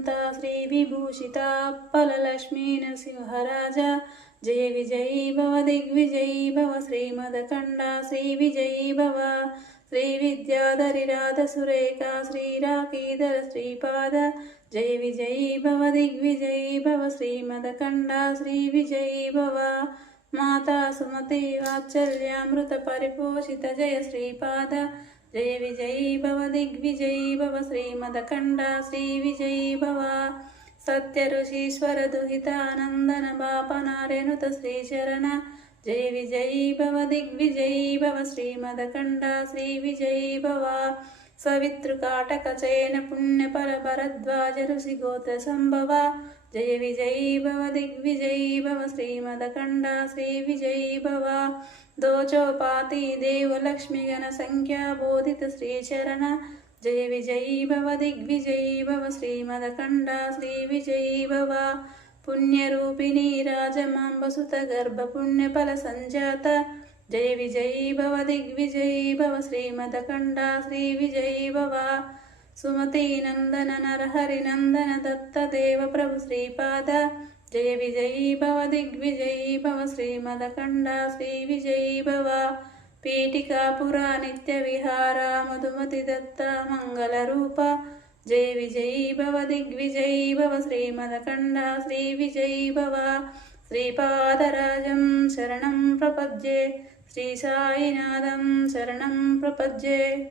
कान्ता श्रीविभूषिता फललक्ष्मी नृसिंहराजा जय विजयी भव दिग्विजयी भव श्रीमदकण्डा श्रीविजयी भव श्रीविद्याधरिराधसुरेखा श्रीराकीधर श्रीपाद जय विजयी भव दिग्विजयी भव श्रीमदकण्डा श्रीविजयी भव माता सुमति वात्सल्यामृत परिपोषित जय श्रीपाद जय विजयी भव दिग्विजयी भव श्रीमदकण्डा श्रीविजयी भव सत्य ऋषीश्वर दुहितानन्दन बापनारेनुत श्रीशरण जय विजयी भव दिग्विजयी भव श्रीमदकण्डा श्रीविजयी भव सवितृकाटक चयन पुण्यफल भरद्वाज ऋषि गोत्र संभव जय विजयी भव दिग्विजयी भव श्रीमदकण्डा श्रीविजयी भव दोचोपाति देव लक्ष्मी गण संख्या बोधित श्रीचरण जय विजयी भव दिग्विजयी भव श्रीमदकण्डा श्रीविजयी भव पुण्यरूपिणी राजमाम्बसुत गर्भ पुण्यफल संजात जय विजयी भव दिग्विजयी भव श्रीमदकण्डा श्रीविजयी भव सुमती नंदन नरहरि नंदन दत्त देव प्रभु श्रीपाद जय विजयी भव दिग्विजयी भव श्रीमदकण्डा श्रीविजयी भव पीठिकापुरा नित्य विहारा मधुमति दत्त मंगल रूप जय विजयी भव दिग्विजयी भव श्रीमदकण्डा श्रीविजयी भव श्रीपादराजं शरणं प्रपद्ये श्री साईनाथं शरणं प्रपद्ये।